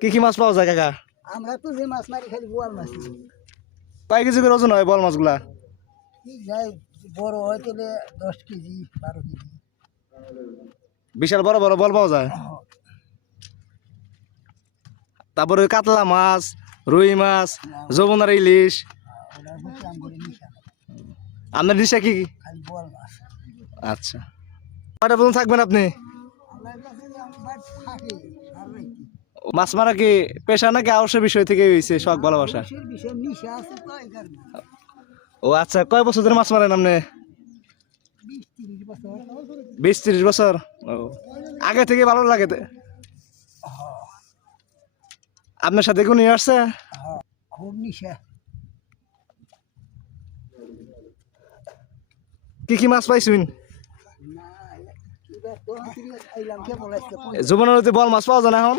কি কি মাছ পাওয়া যায় কাকা? আমরা তো যে মাছ মারি খালি বোয়াল মাছ কয় কেজি করে ওজন হয় বল মাছগুলা? যাই বড় হয় তাহলে 10 কেজি 12 কেজি। বিশাল বড় বড় বল পাওয়া যায়। তারপরে কাতলা মাছ, রুই মাছ, যমুনার ইলিশ। ওটা বুঝলাম করে নিশা আপনার নিশা কি? খালি বোয়াল মাছ। আচ্ছা, কয়টা পর্যন্ত থাকবেন আপনি? আমার কাছে আমি বাড়ি থাকি সারাইতে। মাছ মারা কি পেশা নাকি আওয়াসের বিষয় থেকে হয়েছে শখ ভালোবাসা? মানুষের বিষয় নিশা আছে তো এই কারণে। ও আচ্ছা, কয় বছর ধরে মাছ মারেন আপনি? 20-30 বছর। 20-30 বছর। ও, আগে থেকে ভালো লাগে আপনার সাথে কোন নিয়ে আসছে? খুব নিশা। কি কি মাছ পাইছুন? না এবার তো আইলাম কে বলাইছে যমুনা নদীতে বল মাছ পাওয়া যায় না এখন?